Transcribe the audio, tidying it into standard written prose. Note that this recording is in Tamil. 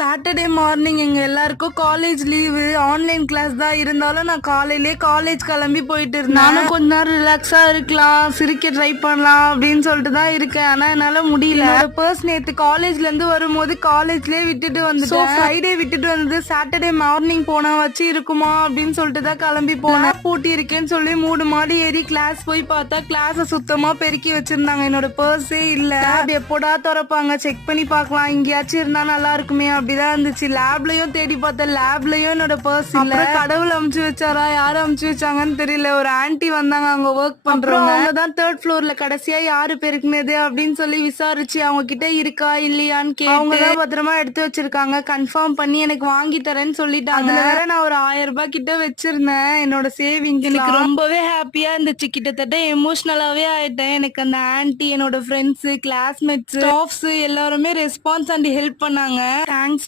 சாட்டர்டே மார்னிங் எங்க எல்லாருக்கும் காலேஜ் லீவு, ஆன்லைன் கிளாஸ் தான். இருந்தாலும் நான் காலையிலே காலேஜ் கிளம்பி போயிட்டு இருந்தேன். நானும் கொஞ்ச நேரம் ரிலாக்ஸா இருக்கலாம், சிரிக்க ட்ரை பண்ணலாம் அப்படின்னு சொல்லிட்டு தான் இருக்கேன். ஆனா என்னால முடியல. பர்ஸ் நேத்து காலேஜ்ல இருந்து வரும்போது காலேஜ்லயே விட்டுட்டு வந்துட்டேன். ஃப்ரைடே விட்டுட்டு வந்தது சாட்டர்டே மார்னிங் போனா வச்சு இருக்குமா அப்படின்னு சொல்லிட்டு தான் கிளம்பி போனேன். பூட்டி இருக்கேன்னு சொல்லி 3 மாடி ஏறி கிளாஸ் போய் பார்த்தா கிளாஸ சுத்தமா பெருக்கி வச்சிருந்தாங்க. என்னோட பர்ஸே இல்ல. அது எப்போடா திறப்பாங்க, செக் பண்ணி பார்க்கலாம், இங்கேயாச்சும் இருந்தா நல்லா இருக்குமே அப்படிதான் இருந்துச்சு. லேப்லயும் தேடி பார்த்தேன், லேப்லயும் என்னோட பர்ஸ் இல்ல. கடவுள் அமுச்சு வச்சாரா யாரு அமுச்சு வச்சாங்கன்னு தெரியல. ஒரு ஆன்ட்டி வந்தாங்க, அவங்க ஒர்க் பண்றவங்க. அவங்கதான் 3rd ஃப்ளோர்ல கடைசியா யாரு பெருக்குனது அப்படின்னு சொல்லி விசாரிச்சு அவங்க கிட்ட இருக்கா இல்லையான்னு கேட்டு அவங்கதான் பத்திரமா எடுத்து வச்சிருக்காங்க. கன்ஃபார்ம் பண்ணி எனக்கு வாங்கி தரேன்னு சொல்லிட்டாங்க. அதுல வேற நான் ஒரு 1000 ரூபாய் கிட்ட வச்சிருந்தேன் என்னோட சேவிங். எனக்கு ரொம்பவே ஹாப்பியா இருந்துச்சு, கிட்டத்தட்ட எமோஷனலாவே ஆயிட்டேன். எனக்கு அந்த ஆன்ட்டி, என்னோட ஃப்ரெண்ட்ஸ், கிளாஸ்மேட்ஸ், ஸ்டாஃப்ஸ் எல்லாருமே ரெஸ்பான்ஸ் அண்ட் ஹெல்ப் பண்ணாங்க. தேங்க்ஸ்.